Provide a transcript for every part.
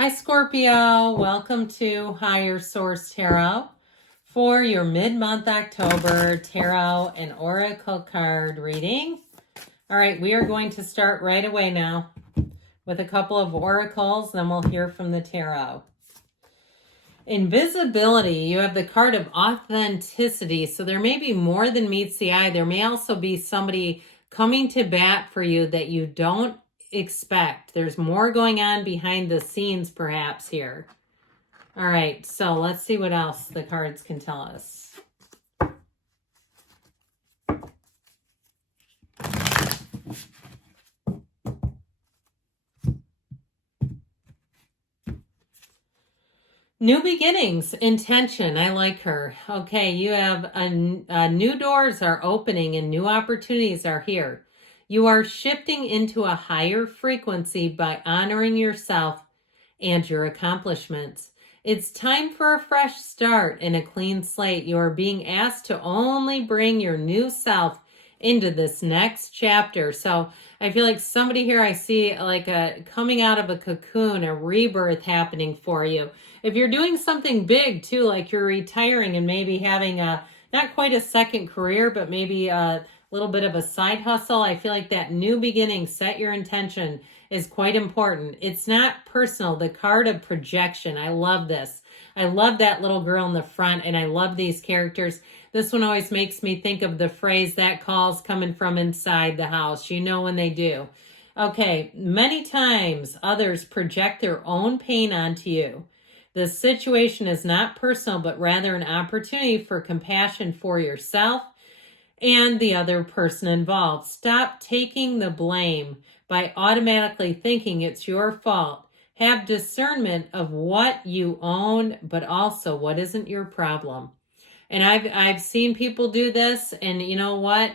Hi, Scorpio. Welcome to Higher Source Tarot for your mid-month October tarot and oracle card reading. All right, we are going to start right away now with a couple of oracles, then we'll hear from the tarot. Invisibility, you have the card of authenticity. So there may be more than meets the eye. There may also be somebody coming to bat for you that you don't expect. There's more going on behind the scenes perhaps here. All right, so let's see what else the cards can tell us. New beginnings, intention. I like her. Okay, you have new doors are opening and new opportunities are here. You are shifting into a higher frequency by honoring yourself and your accomplishments. It's time for a fresh start and a clean slate. You are being asked to only bring your new self into this next chapter. So I feel like somebody here, I see like a coming out of a cocoon, a rebirth happening for you. If you're doing something big too, like you're retiring and maybe having a, not quite a second career, but maybe a little bit of a side hustle, I feel like that new beginning, set your intention, is quite important. It's not personal. The card of projection. I love this. I love that little girl in the front, and I love these characters. This one always makes me think of the phrase, that call's coming from inside the house. You know when they do. Okay, many times others project their own pain onto you. The situation is not personal, but rather an opportunity for compassion for yourself and the other person involved. Stop taking the blame by automatically thinking it's your fault. Have discernment of what you own, but also what isn't your problem. And I've seen people do this, and you know what?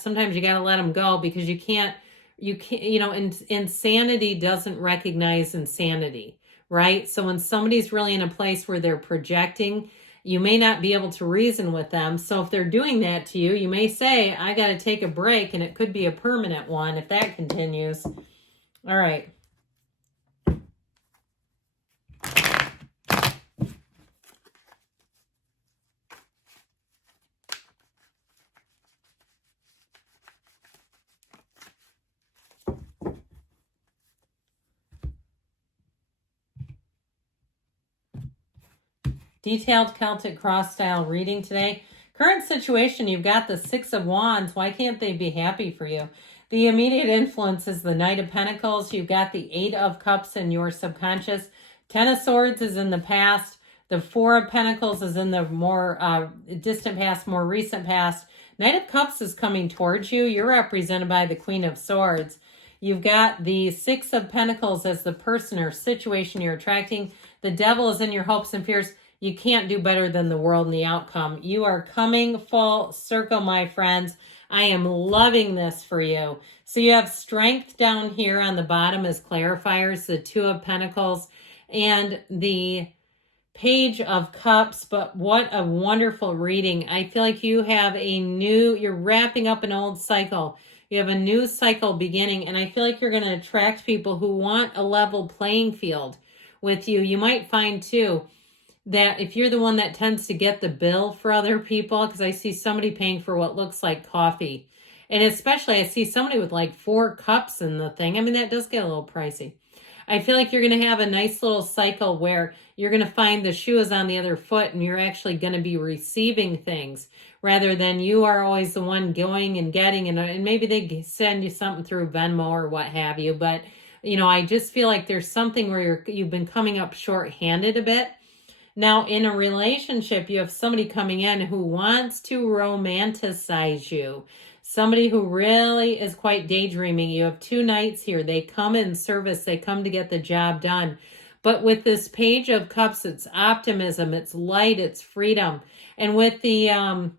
Sometimes you got to let them go, because you can't, insanity doesn't recognize insanity, right? So when somebody's really in a place where they're projecting, you may not be able to reason with them. So if they're doing that to you, you may say, I got to take a break, and it could be a permanent one if that continues. All right. Detailed Celtic cross style reading today. Current situation, you've got the Six of Wands. Why can't they be happy for you? The immediate influence is the Knight of Pentacles. You've got the Eight of Cups in your subconscious. Ten of Swords is in the past. The Four of Pentacles is in the more distant past, more recent past. Knight of Cups is coming towards you. You're represented by the Queen of Swords. You've got the Six of Pentacles as the person or situation you're attracting. The Devil is in your hopes and fears. You can't do better than the world and the outcome. You are coming full circle, my friends. I am loving this for you. So you have strength down here on the bottom as clarifiers, the Two of Pentacles and the Page of Cups. But what a wonderful reading. I feel like you have you're wrapping up an old cycle. You have a new cycle beginning, and I feel like you're going to attract people who want a level playing field with you. You might find too that if you're the one that tends to get the bill for other people, because I see somebody paying for what looks like coffee, and especially I see somebody with like 4 cups in the thing. I mean, that does get a little pricey. I feel like you're going to have a nice little cycle where you're going to find the shoe is on the other foot, and you're actually going to be receiving things rather than you are always the one going and getting, and maybe they send you something through Venmo or what have you. But, I just feel like there's something where you've been coming up short-handed a bit. Now, in a relationship, you have somebody coming in who wants to romanticize you. Somebody who really is quite daydreaming. You have 2 knights here. They come in service. They come to get the job done. But with this Page of Cups, it's optimism, it's light, it's freedom. And with the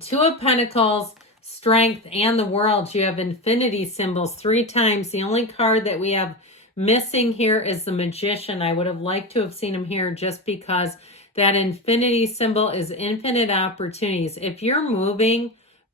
Two of Pentacles, strength, and the World, you have infinity symbols 3 times. The only card that we have missing here is the Magician. I would have liked to have seen him here just because that infinity symbol is infinite opportunities. If you're moving,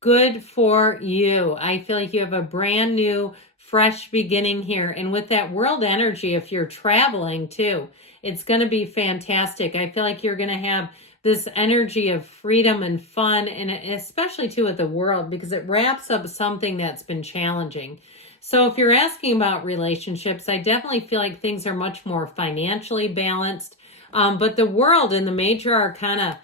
good for you. I feel like you have a brand new, fresh beginning here. And with that world energy, if you're traveling too, it's going to be fantastic. I feel like you're going to have this energy of freedom and fun, and especially too with the world, because it wraps up something that's been challenging. So if you're asking about relationships, I definitely feel like things are much more financially balanced. But the world in the major arcana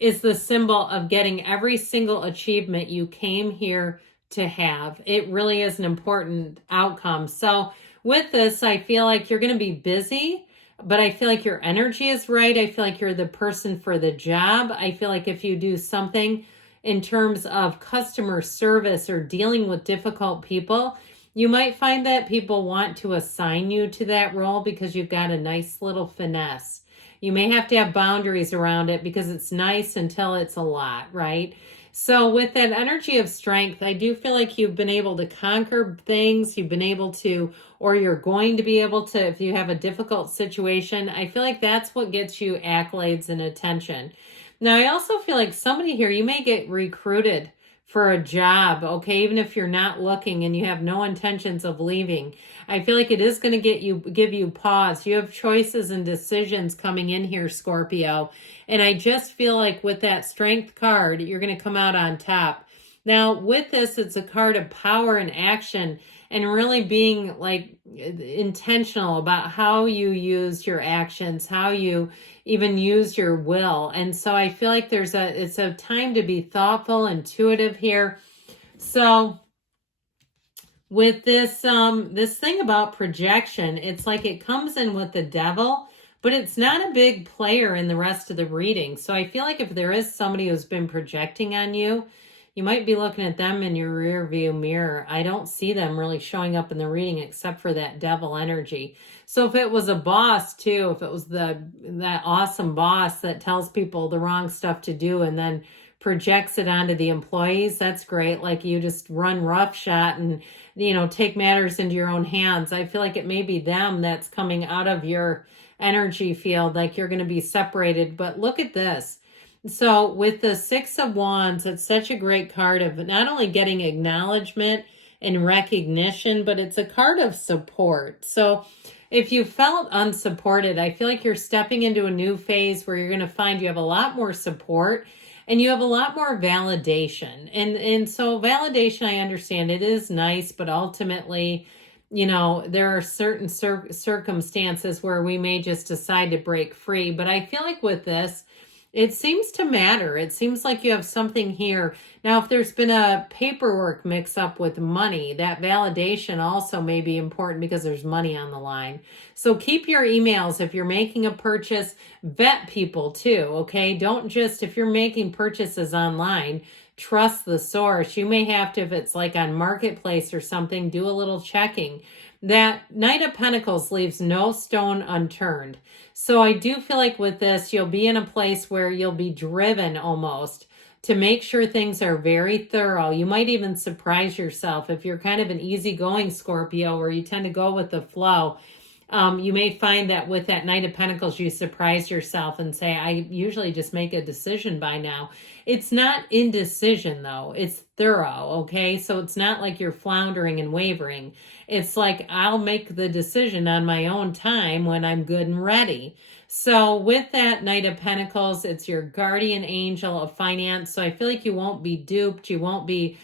is the symbol of getting every single achievement you came here to have. It really is an important outcome. So with this, I feel like you're going to be busy, but I feel like your energy is right. I feel like you're the person for the job. I feel like if you do something in terms of customer service or dealing with difficult people, you might find that people want to assign you to that role because you've got a nice little finesse. You may have to have boundaries around it because it's nice until it's a lot, right? So with that energy of strength, I do feel like you've been able to conquer things. You've been able to, or you're going to be able to, if you have a difficult situation. I feel like that's what gets you accolades and attention. Now, I also feel like somebody here, you may get recruited for a job, okay, even if you're not looking and you have no intentions of leaving. I feel like it is going to give you pause. You have choices and decisions coming in here, Scorpio. And I just feel like with that strength card, you're going to come out on top. Now, with this, it's a card of power and action and really being like intentional about how you use your actions, how you even use your will. And so I feel like it's a time to be thoughtful, intuitive here. So with this thing about projection, it's like it comes in with the devil, but it's not a big player in the rest of the reading. So I feel like if there is somebody who's been projecting on you, you might be looking at them in your rear view mirror. I don't see them really showing up in the reading except for that devil energy. So if it was a boss too, if it was that awesome boss that tells people the wrong stuff to do and then projects it onto the employees, that's great. Like you just run roughshod and, take matters into your own hands. I feel like it may be them that's coming out of your energy field, like you're going to be separated. But look at this. So with the Six of Wands, it's such a great card of not only getting acknowledgement and recognition, but it's a card of support. So if you felt unsupported, I feel like you're stepping into a new phase where you're going to find you have a lot more support and you have a lot more validation. And so validation, I understand it is nice, but ultimately, there are certain circumstances where we may just decide to break free. But I feel like with this, it seems to matter. It seems like you have something here. Now, if there's been a paperwork mix up with money, that validation also may be important because there's money on the line. So keep your emails. If you're making a purchase, vet people too, okay? Don't just, if you're making purchases online, trust the source. You may have to, if it's like on Marketplace or something, do a little checking. That Knight of Pentacles leaves no stone unturned. So I do feel like with this, you'll be in a place where you'll be driven almost to make sure things are very thorough. You might even surprise yourself if you're kind of an easygoing Scorpio where you tend to go with the flow. You may find that with that Knight of Pentacles, you surprise yourself and say, I usually just make a decision by now. It's not indecision, though. It's thorough, okay? So it's not like you're floundering and wavering. It's like, I'll make the decision on my own time when I'm good and ready. So with that Knight of Pentacles, it's your guardian angel of finance. So I feel like you won't be duped. You won't be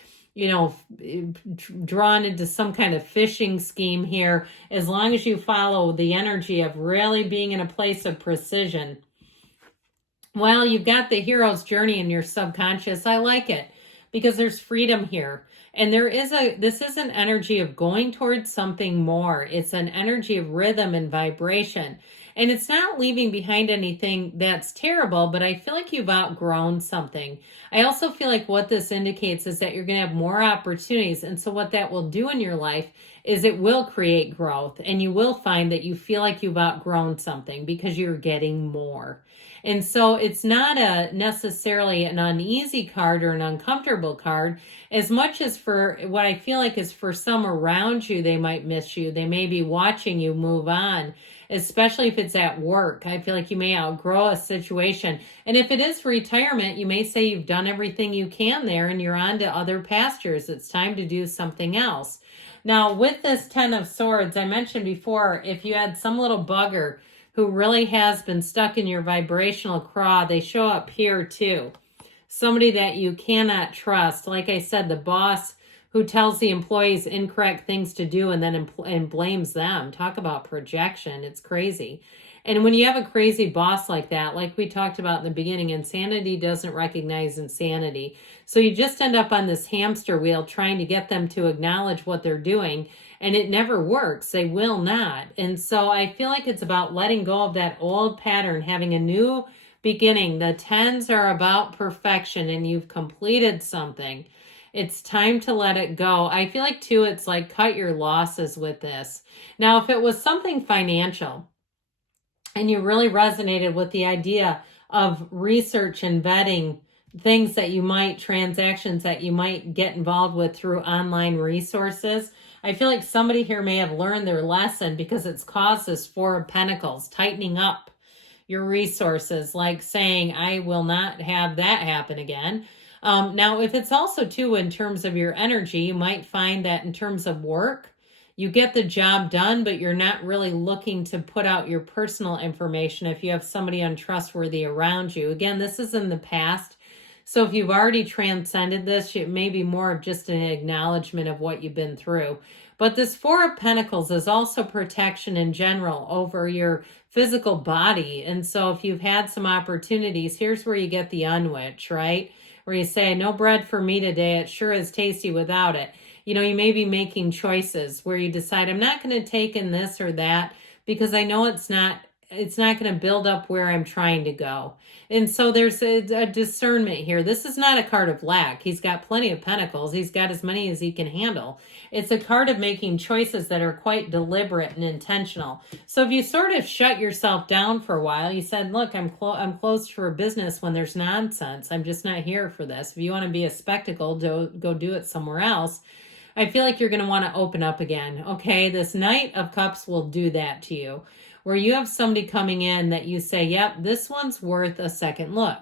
drawn into some kind of phishing scheme here, as long as you follow the energy of really being in a place of precision. Well, you've got the hero's journey in your subconscious. I like it because there's freedom here. And this is an energy of going towards something more. It's an energy of rhythm and vibration. And it's not leaving behind anything that's terrible, but I feel like you've outgrown something. I also feel like what this indicates is that you're going to have more opportunities. And so what that will do in your life is it will create growth. And you will find that you feel like you've outgrown something because you're getting more. And so it's not necessarily an uneasy card or an uncomfortable card, as much as for what I feel like is for some around you, they might miss you. They may be watching you move on, especially if it's at work. I feel like you may outgrow a situation. And if it is retirement, you may say you've done everything you can there and you're on to other pastures. It's time to do something else. Now, with this 10 of Swords, I mentioned before, if you had some little bugger who really has been stuck in your vibrational craw, they show up here too. Somebody that you cannot trust. Like I said, the boss who tells the employees incorrect things to do and then and blames them. Talk about projection. It's crazy. And when you have a crazy boss like that, like we talked about in the beginning, insanity doesn't recognize insanity. So you just end up on this hamster wheel trying to get them to acknowledge what they're doing, and it never works. They will not. And so I feel like it's about letting go of that old pattern, having a new beginning. The 10s are about perfection, and you've completed something. It's time to let it go. I feel like too, it's like cut your losses with this. Now, if it was something financial and you really resonated with the idea of research and vetting things that you might, transactions that you might get involved with through online resources, I feel like somebody here may have learned their lesson, because it's caused this Four of Pentacles, tightening up your resources, like saying, I will not have that happen again. Now, if it's also too in terms of your energy, you might find that in terms of work, you get the job done, but you're not really looking to put out your personal information if you have somebody untrustworthy around you. Again, this is in the past. So if you've already transcended this, it may be more of just an acknowledgement of what you've been through. But this Four of Pentacles is also protection in general over your physical body. And so if you've had some opportunities, here's where you get the unwitch, right? Where you say, no bread for me today. It sure is tasty without it. You know, you may be making choices where you decide, I'm not going to take in this or that because I know it's not going to build up where I'm trying to go. And so there's a discernment here. This is not a card of lack. He's got plenty of pentacles. He's got as many as he can handle. It's a card of making choices that are quite deliberate and intentional. So if you sort of shut yourself down for a while, you said, look, I'm closed for business when there's nonsense. I'm just not here for this. If you want to be a spectacle, go do it somewhere else. I feel like you're going to want to open up again. Okay, this Knight of Cups will do that to you, where you have somebody coming in that you say, yep, this one's worth a second look.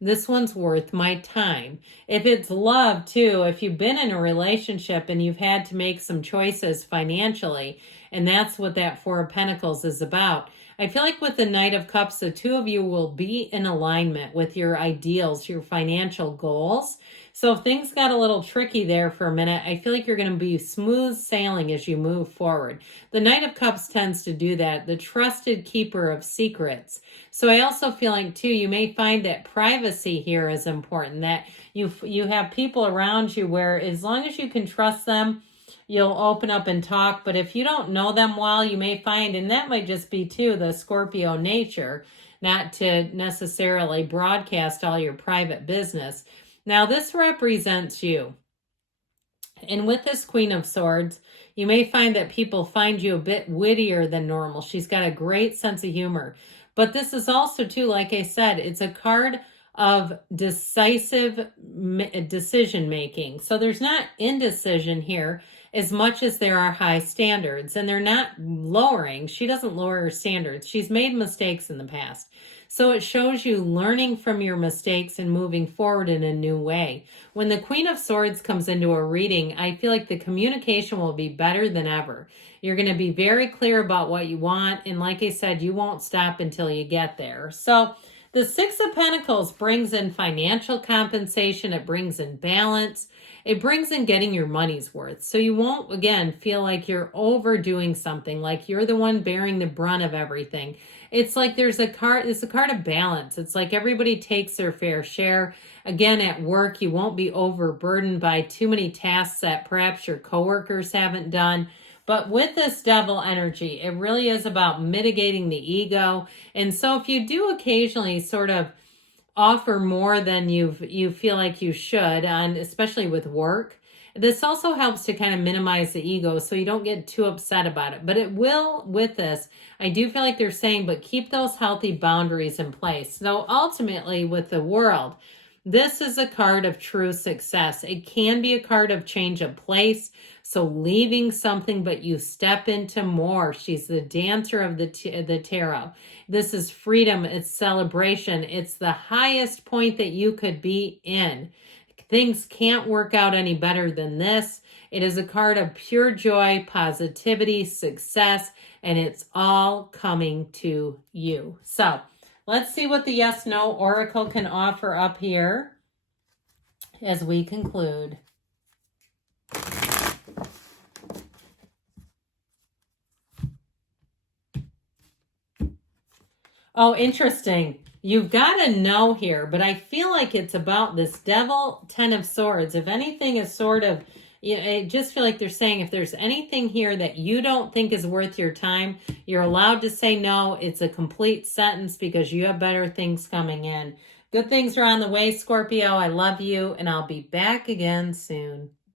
This one's worth my time. If it's love too, if you've been in a relationship and you've had to make some choices financially, and that's what that Four of Pentacles is about, I feel like with the Knight of Cups, the two of you will be in alignment with your ideals, your financial goals. So if things got a little tricky there for a minute, I feel like you're going to be smooth sailing as you move forward. The Knight of Cups tends to do that, the trusted keeper of secrets. So I also feel like, too, you may find that privacy here is important, that you have people around you where as long as you can trust them, you'll open up and talk. But if you don't know them well, you may find, and that might just be, too, the Scorpio nature, not to necessarily broadcast all your private business. Now, this represents you. And with this Queen of Swords, you may find that people find you a bit wittier than normal. She's got a great sense of humor. But this is also, too, like I said, it's a card of decisive decision-making. So there's not indecision here as much as there are high standards. And they're not lowering. She doesn't lower her standards. She's made mistakes in the past. So it shows you learning from your mistakes and moving forward in a new way. When the Queen of Swords comes into a reading, I feel like the communication will be better than ever. You're going to be very clear about what you want. And like I said, you won't stop until you get there. So the Six of Pentacles brings in financial compensation. It brings in balance. It brings in getting your money's worth. So you won't, again, feel like you're overdoing something, like you're the one bearing the brunt of everything. It's like it's a card of balance. It's like everybody takes their fair share. Again, at work, you won't be overburdened by too many tasks that perhaps your coworkers haven't done. But with this Devil energy, it really is about mitigating the ego. And so if you do occasionally sort of offer more than you feel like you should, and especially with work, this also helps to kind of minimize the ego so you don't get too upset about it. But it will, with this, I do feel like they're saying, but keep those healthy boundaries in place. So ultimately with the World, this is a card of true success. It can be a card of change of place. So leaving something, but you step into more. She's the dancer of the tarot. This is freedom. It's celebration. It's the highest point that you could be in. Things can't work out any better than this. It is a card of pure joy, positivity, success, and it's all coming to you. So let's see what the yes, no oracle can offer up here as we conclude. Oh, interesting. You've got a no here, but I feel like it's about this Devil, 10 of Swords. If anything is sort of, I just feel like they're saying if there's anything here that you don't think is worth your time, you're allowed to say no. It's a complete sentence because you have better things coming in. Good things are on the way, Scorpio. I love you, and I'll be back again soon.